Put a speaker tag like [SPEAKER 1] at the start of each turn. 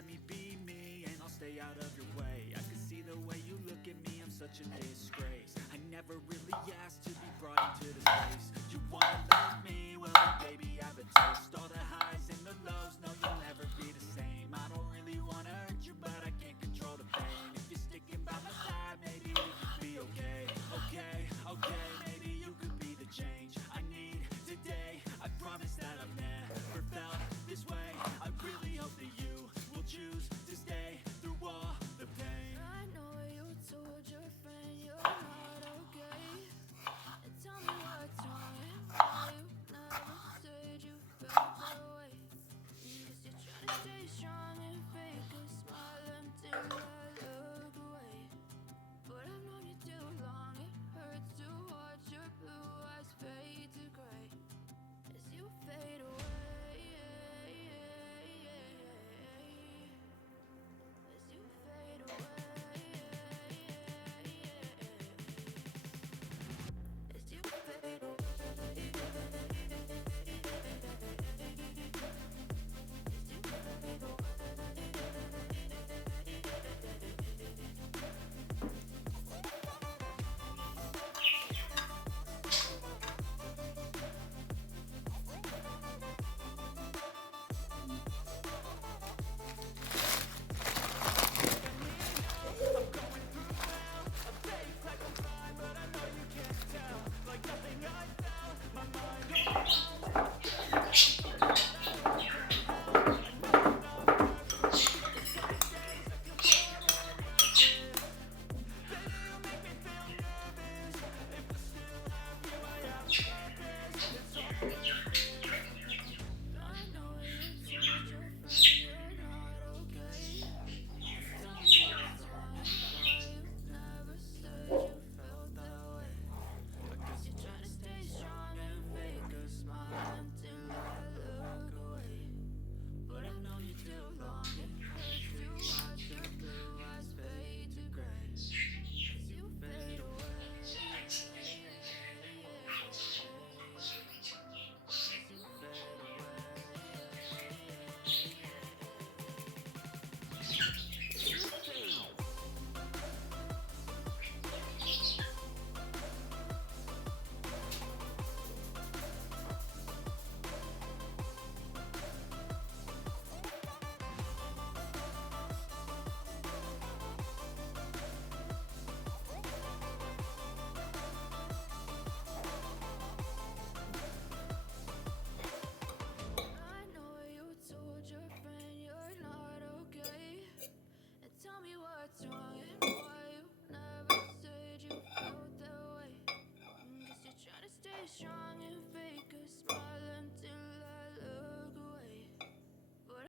[SPEAKER 1] let me be me and I'll stay out of your way. I can see the way you look at me, I'm such a disgrace. I never really asked to be brought into this place.